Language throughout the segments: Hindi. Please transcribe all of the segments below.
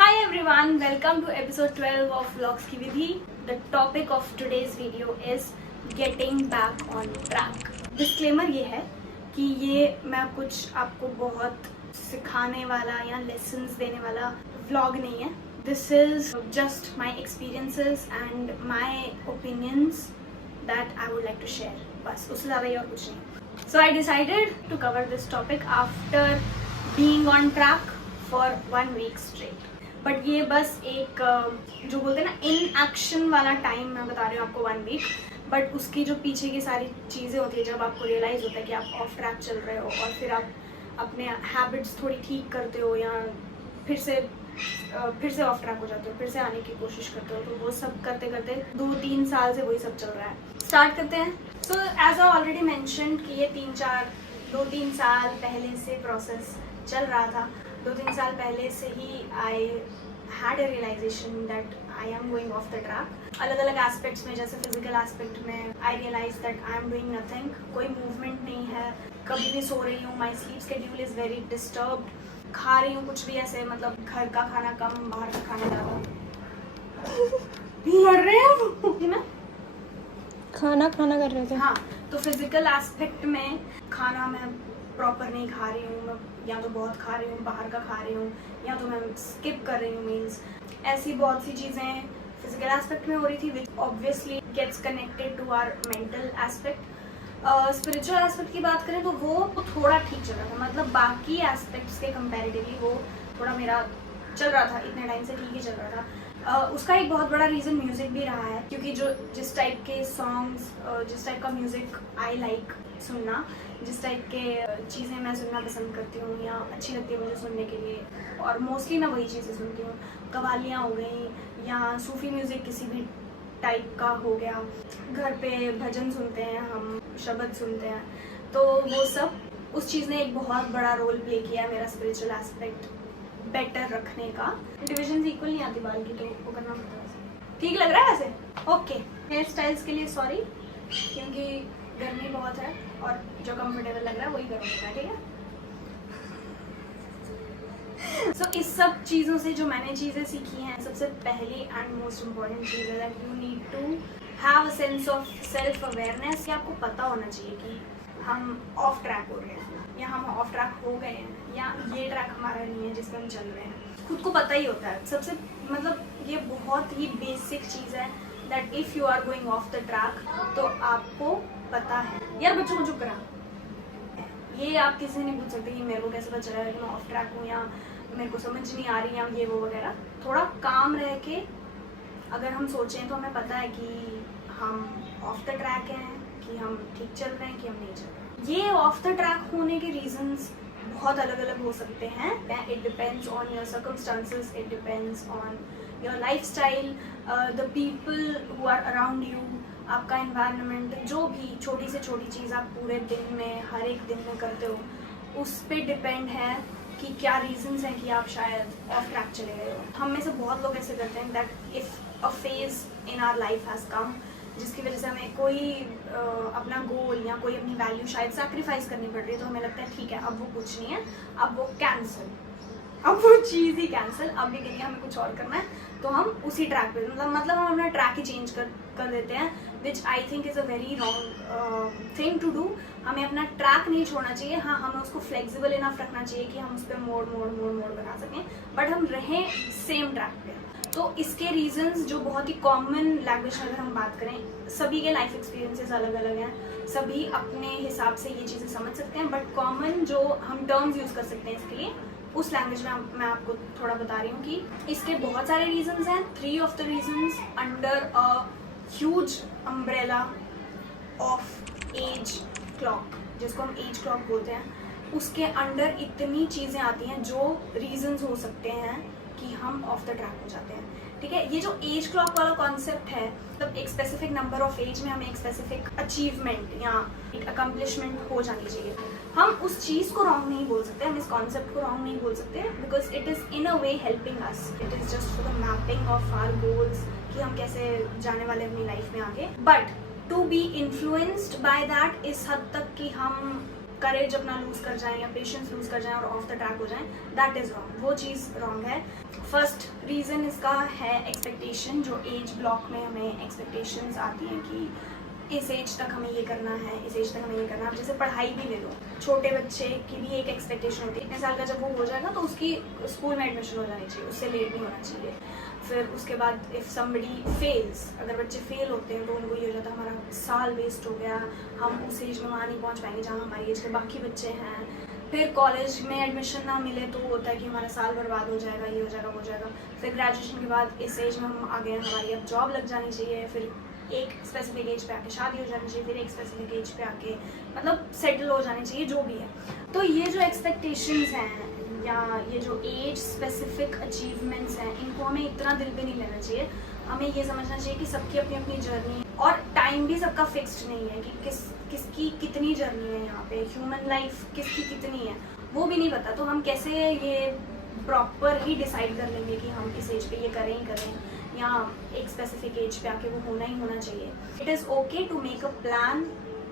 Hi everyone, welcome to episode 12 of Vlogs की विधि. The topic of today's video is getting back on track. Disclaimer ये है कि ये मैं कुछ आपको बहुत सिखाने वाला या lessons देने वाला vlog नहीं है. This is just my experiences and my opinions that I would like to share. बस उससे ज़्यादा ही और कुछ नहीं. So I decided to cover this topic after being on track for 1 week straight. But ये बस एक जो बोलते हैं ना इन एक्शन वाला टाइम मैं बता रही हूँ आपको 1 वीक. बट उसकी जो पीछे की सारी चीज़ें होती है जब आपको रियलाइज़ होता है कि आप ऑफ ट्रैक चल रहे हो और फिर आप अपने हैबिट्स थोड़ी ठीक करते हो या फिर से ऑफ ट्रैक हो जाते हो, फिर से आने की कोशिश करते हो, तो वो सब करते करते 2-3 साल से वही सब चल रहा है. स्टार्ट करते हैं. So as I already mention कि ये 2-3 साल पहले से प्रोसेस चल रहा था. 2-3 साल पहले से ही I had a realization that I am going off the track. अलग अलग एस्पेक्ट्स में, जैसे फिजिकल एस्पेक्ट में I realize that I am doing nothing. कोई मूवमेंट नहीं है, कभी भी सो रही हूँ. My sleep schedule is very disturbed. खा रही हूँ कुछ भी ऐसे, मतलब घर का खाना कम, बाहर का खाना ज़्यादा. लड़ रहे हैं ना, खाना कर रहे थे. हाँ, तो फिजिकल एस्पेक्ट में खाना मैं प्रॉपर नहीं खा रही हूँ, या तो बहुत खा रही हूँ, बाहर का खा रही हूँ, या तो मैं स्किप कर रही हूँ मील्स. ऐसी बहुत सी चीज़ें फिजिकल एस्पेक्ट में हो रही थी which obviously gets connected to our mental aspect. Spiritual aspect की बात करें तो वो थोड़ा ठीक चल रहा था. मतलब बाकी एस्पेक्ट्स के कंपैरेटिवली वो थोड़ा मेरा चल रहा था, इतने टाइम से ठीक ही चल रहा था. उसका एक बहुत बड़ा रीज़न म्यूज़िक भी रहा है, क्योंकि जिस टाइप के सॉन्ग्स, जिस टाइप का म्यूज़िक आई लाइक सुनना, जिस टाइप के चीज़ें मैं सुनना पसंद करती हूँ या अच्छी लगती है मुझे सुनने के लिए, और मोस्टली मैं वही चीज़ें सुनती हूँ. कवालियाँ हो गई या सूफ़ी म्यूज़िक किसी भी टाइप का हो गया. घर पे भजन सुनते हैं हम, शब्द सुनते हैं, तो वो सब उस चीज़ ने एक बहुत बड़ा रोल प्ले किया है मेरा स्पिरिचुअल एस्पेक्ट बेटर रखने का. डिविजन इक्वल नहीं आती बाल की, तो वो करना पड़ता है. ठीक लग रहा है ऐसे? ओके. हेयर स्टाइल्स के लिए सॉरी, क्योंकि गर्मी बहुत है और जो कंफर्टेबल लग रहा है वही करो, ठीक है. सो इस सब चीज़ों से जो मैंने चीज़ें सीखी हैं, सबसे पहली एंड मोस्ट इम्पॉर्टेंट चीज़ है that you need to have a sense of self awareness. कि आपको पता होना चाहिए कि हम ऑफ ट्रैक हो रहे हैं, या हम ऑफ ट्रैक हो गए हैं, या ये ट्रैक हमारा नहीं है जिस पर हम चल रहे हैं. खुद को पता ही होता है सबसे, मतलब ये बहुत ही बेसिक चीज़ है that if you are going off the track तो आपको पता है. यार बच्चों को चुप करा. ये आप किसी से नहीं पूछ सकते कि मेरे को कैसे पता चला है कि मैं ऑफ ट्रैक हूँ, या मेरे को समझ नहीं आ रही, या ये वो वगैरह. थोड़ा काम रह के अगर हम सोचें तो हमें पता है कि हम ऑफ द ट्रैक हैं, कि हम ठीक चल रहे हैं, कि हम नहीं चल रहे. ये ऑफ द ट्रैक होने के रीजंस बहुत अलग अलग हो सकते हैं. It depends on your circumstances, it depends on your life style, the people who are around you, आपका एनवायरनमेंट. जो भी छोटी से छोटी चीज़ आप पूरे दिन में, हर एक दिन में करते हो, उस पर डिपेंड है कि क्या रीजंस हैं कि आप शायद ऑफ ट्रैक चले गए हो. हम में से बहुत लोग ऐसे करते हैं that if a phase in our life has come, जिसकी वजह से हमें कोई अपना गोल या कोई अपनी वैल्यू शायद सैक्रिफाइस करनी पड़ रही है, तो हमें लगता है ठीक है अब वो कुछ नहीं है, अब वो कैंसिल, अब वो चीज़ ही कैंसिल, अब ये करिए हमें कुछ और करना है, तो हम उसी ट्रैक पे, मतलब हम अपना ट्रैक ही चेंज कर देते हैं, which I think is a very wrong thing to do. हमें अपना ट्रैक नहीं छोड़ना चाहिए. हाँ, हमें उसको फ्लेक्सिबल इनफ रखना चाहिए कि हम उस पर मोड़ बना सकें, बट हम रहें सेम ट्रैक पे. तो इसके रीजंस जो बहुत ही कॉमन लैंग्वेज में अगर हम बात करें, सभी के लाइफ एक्सपीरियंसेस अलग अलग हैं, सभी अपने हिसाब से ये चीज़ें समझ सकते हैं, बट कॉमन जो हम टर्म्स यूज़ कर सकते हैं इसके लिए, उस लैंग्वेज में मैं आपको थोड़ा बता रही हूँ कि इसके बहुत सारे रीजंस हैं. 3 of the reasons under a huge umbrella of age clock, जिसको हम एज क्लॉक बोलते हैं, उसके अंडर इतनी चीज़ें आती हैं जो रीजंस हो सकते हैं कि हम ऑफ द ट्रैक हो जाते हैं. ठीक है, ये जो एज क्लॉक वाला कॉन्सेप्ट है, मतलब एक स्पेसिफिक नंबर ऑफ एज में हमें एक स्पेसिफिक अचीवमेंट या एक अकम्पलिशमेंट हो जानी चाहिए. हम उस चीज़ को रॉन्ग नहीं बोल सकते, हम इस कॉन्सेप्ट को रॉन्ग नहीं बोल सकते, because it is in a way helping us. It is just for the mapping of our goals कि हम कैसे जाने वाले अपनी लाइफ में आगे. But to be influenced by that इस हद तक कि हम करेज अपना लूज कर जाएं या पेशेंस लूज कर जाएं और ऑफ द ट्रैक हो जाएं, दैट इज रॉन्ग, वो चीज़ रॉन्ग है। फर्स्ट रीज़न इसका है एक्सपेक्टेशन, जो एज ब्लॉक में हमें एक्सपेक्टेशंस आती हैं कि इस एज तक हमें ये करना है, इस एज तक हमें ये करना है। जैसे पढ़ाई भी ले लो, छोटे बच्चे की भी एक एक्सपेक्टेशन होती है, इतने साल का जब वो हो जाएगा तो उसकी स्कूल में एडमिशन हो जानी चाहिए, उससे लेट नहीं होना चाहिए। फिर उसके बाद इफ़ समबडी फेल्स, अगर बच्चे फेल होते हैं तो उनको ये हो जाता है हमारा साल वेस्ट हो गया, हम उस एज में वहाँ नहीं पहुँच पाएंगे जहाँ हमारी एज के बाकी बच्चे हैं। फिर कॉलेज में एडमिशन ना मिले तो होता है कि हमारा साल बर्बाद हो जाएगा, ये हो जाएगा, वो हो जाएगा। फिर ग्रेजुएशन के बाद इस एज में हम आ गए, हमारी अब जॉब लग जानी चाहिए, फिर एक स्पेसिफिक एज पे आके शादी हो जानी चाहिए, फिर एक स्पेसिफिक एज पे आके मतलब सेटल हो जानी चाहिए, जो भी है। तो ये जो एक्सपेक्टेशंस हैं या ये जो एज स्पेसिफिक अचीवमेंट्स हैं, इनको हमें इतना दिल पे नहीं लेना चाहिए। हमें ये समझना चाहिए कि सबकी अपनी अपनी जर्नी, और टाइम भी सबका फिक्स्ड नहीं है कि किसकी कितनी जर्नी है। यहाँ पे ह्यूमन लाइफ किसकी कितनी है वो भी नहीं पता, तो हम कैसे ये प्रॉपर ही डिसाइड कर लेंगे कि हम इस एज पे ये करें ही करें या एक स्पेसिफिक एज पे आके वो होना ही होना चाहिए। It is okay to make a plan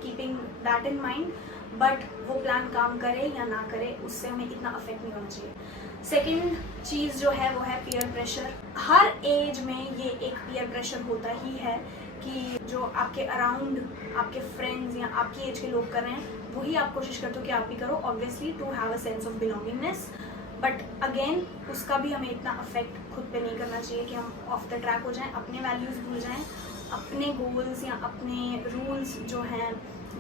keeping that in mind, but वो प्लान काम करे या ना करे उससे हमें इतना अफेक्ट नहीं होना चाहिए। सेकेंड चीज़ जो है वो है पीयर प्रेशर। हर एज में ये एक पीयर प्रेशर होता ही है कि जो आपके अराउंड आपके फ्रेंड्स या आपकी एज के लोग कर रहे हैं वही आप कोशिश करते हो कि आप भी करो, obviously to have a sense of belongingness. But again उसका भी हमें इतना अफेक्ट खुद पे नहीं करना चाहिए कि हम ऑफ द ट्रैक हो जाएं, अपने वैल्यूज़ भूल जाएं, अपने गोल्स या अपने रूल्स जो हैं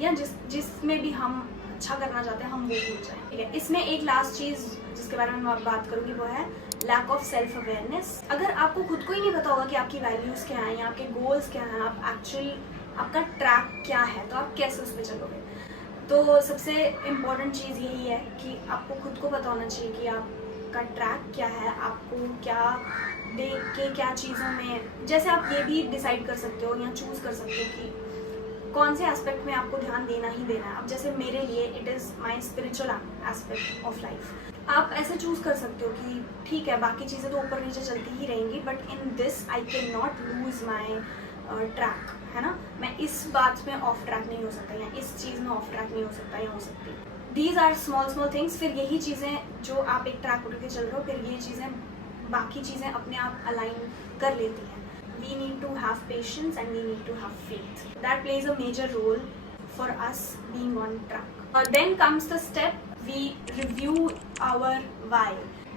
या जिसमें भी हम अच्छा करना चाहते हैं हम वो भूल जाएं। ठीक है, इसमें एक लास्ट चीज़ जिसके बारे में मैं बात करूँगी वो है लैक ऑफ सेल्फ अवेयरनेस। अगर आपको खुद को ही नहीं पता होगा कि आपकी वैल्यूज़ क्या हैं या आपके गोल्स क्या हैं, आप एक्चुअली आपका ट्रैक क्या है, तो आप कैसे उस पर चलोगे। तो सबसे इम्पॉर्टेंट चीज़ यही है कि आपको खुद को पता होना चाहिए कि आपका ट्रैक क्या है, आपको क्या देख के क्या चीज़ों में, जैसे आप ये भी डिसाइड कर सकते हो या चूज़ कर सकते हो कि कौन से एस्पेक्ट में आपको ध्यान देना ही देना है। अब जैसे मेरे लिए it is my spiritual aspect of life. आप ऐसे चूज़ कर सकते हो कि ठीक है बाकी चीज़ें तो ऊपर नीचे चलती ही रहेंगी, but in this I can not lose my track, है ना। मैं इस बात में ऑफ ट्रैक नहीं हो सकता या इस चीज़ में ऑफ ट्रैक नहीं हो सकता या हो सकती। These are small things. फिर यही चीज़ें जो आप एक ट्रैक उठ के चल रहे हो, फिर ये चीज़ें बाकी चीज़ें अपने आप अलाइन कर लेती हैं। We need to have patience and we need to have faith. That plays a major role for us being on track. Then comes the step, we review our why.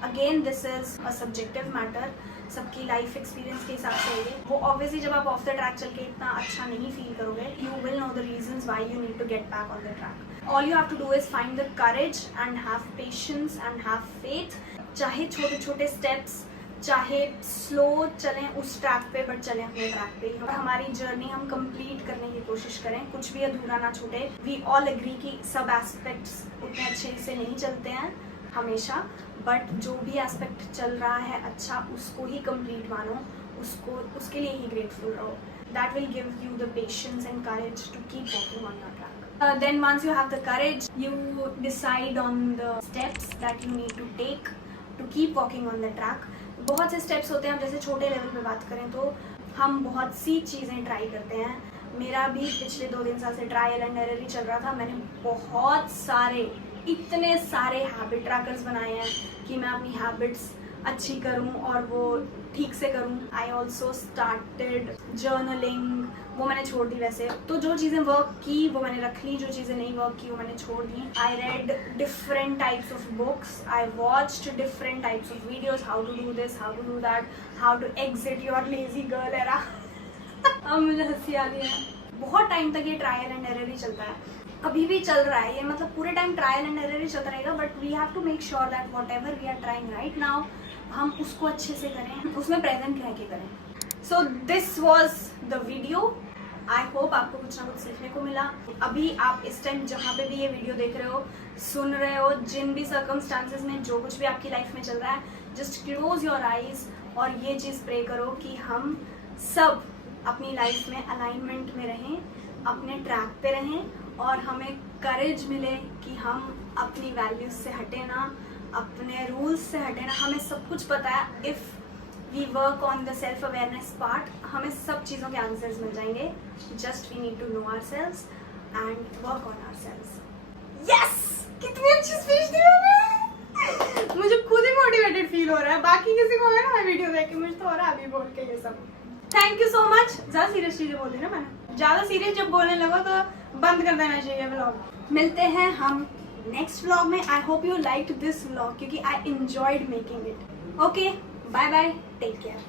Again, this is a subjective matter. सबकी लाइफ एक्सपीरियंस के हिसाब से ये वो ऑब्वियसली जब आप ऑफ द ट्रैक चल के इतना अच्छा नहीं फील करोगे, you will know the reasons why you need to get back on the track. All you have to do is find the courage and have patience and have faith. चाहे छोटे छोटे स्टेप्स, चाहे स्लो चलें उस ट्रैक पे, बट चलें अपने ट्रैक पे और हमारी जर्नी हम कंप्लीट करने की कोशिश करें, कुछ भी अधूरा ना छूटे। वी ऑल एग्री कि सब एस्पेक्ट्स उतने अच्छे से नहीं चलते हैं हमेशा, बट जो भी एस्पेक्ट चल रहा है अच्छा उसको ही कंप्लीट मानो, उसके लिए ही ग्रेटफुल रहो। That will give you the patience and courage to keep walking on the track. Then once you have the courage, you decide on the steps that you need to take to keep walking on the track. बहुत से स्टेप्स होते हैं। हम जैसे छोटे लेवल पे बात करें तो हम बहुत सी चीज़ें ट्राई करते हैं। मेरा भी पिछले 2-3 साल से ट्रायल एंड एरर ही चल रहा था। मैंने बहुत सारे, इतने सारे हैबिट ट्रैकर्स बनाए हैं कि मैं अपनी हैबिट्स अच्छी करूं और वो ठीक से करूं। आई ऑल्सो स्टार्टेड जर्नलिंग, वो मैंने छोड़ दी वैसे। तो जो चीज़ें वर्क की वो मैंने रख ली, जो चीज़ें नहीं वर्क की वो मैंने छोड़ दी। I read different types of books, I watched different types of videos, how to do this, how to do that, how to exit your lazy girl era. अब मुझे हंसी आ रही है। बहुत टाइम तक ये ट्रायल एंड एरर ही चलता है, अभी भी चल रहा है ये, मतलब पूरे टाइम ट्रायल एंड एरर ही चलता रहेगा। But we have to make sure that whatever we are trying right now हम उसको अच्छे से करें, उसमें प्रेजेंट रह के करें। So this was the video. I hope आपको कुछ ना कुछ सीखने को मिला। अभी आप इस टाइम जहाँ पे भी ये वीडियो देख रहे हो, सुन रहे हो, जिन भी सर्कमस्टांसेस में जो कुछ भी आपकी लाइफ में चल रहा है, जस्ट क्लोज योर आइज और ये चीज़ प्रे करो कि हम सब अपनी लाइफ में अलाइनमेंट में रहें, अपने ट्रैक पे रहें और हमें करेज मिले कि हम अपनी वैल्यूज से हटे ना, अपने रूल्स से हटे ना। हमें सब कुछ पता है। If we work on the self awareness part, हमें सब चीज़ों के आंसर्स मिल जाएंगे। Just we need to know ourselves and work on ourselves. Yes, कितनी अच्छी स्पीच दी मैंने। मुझे खुद ही मोटिवेटेड फील हो रहा है, बाकी किसी को है ना वीडियो देख के, मुझे तो हो रहा है अभी बोल के ये सब। Thank you so much. ज्यादा सीरियस चीजें बोल दी ना मैंने, ज्यादा सीरियस जब बोलने लगो तो बंद कर देना चाहिए व्लॉग। मिलते हैं हम नेक्स्ट व्लॉग में। I hope you like this vlog क्योंकि I enjoyed making it. Okay, bye bye, take care.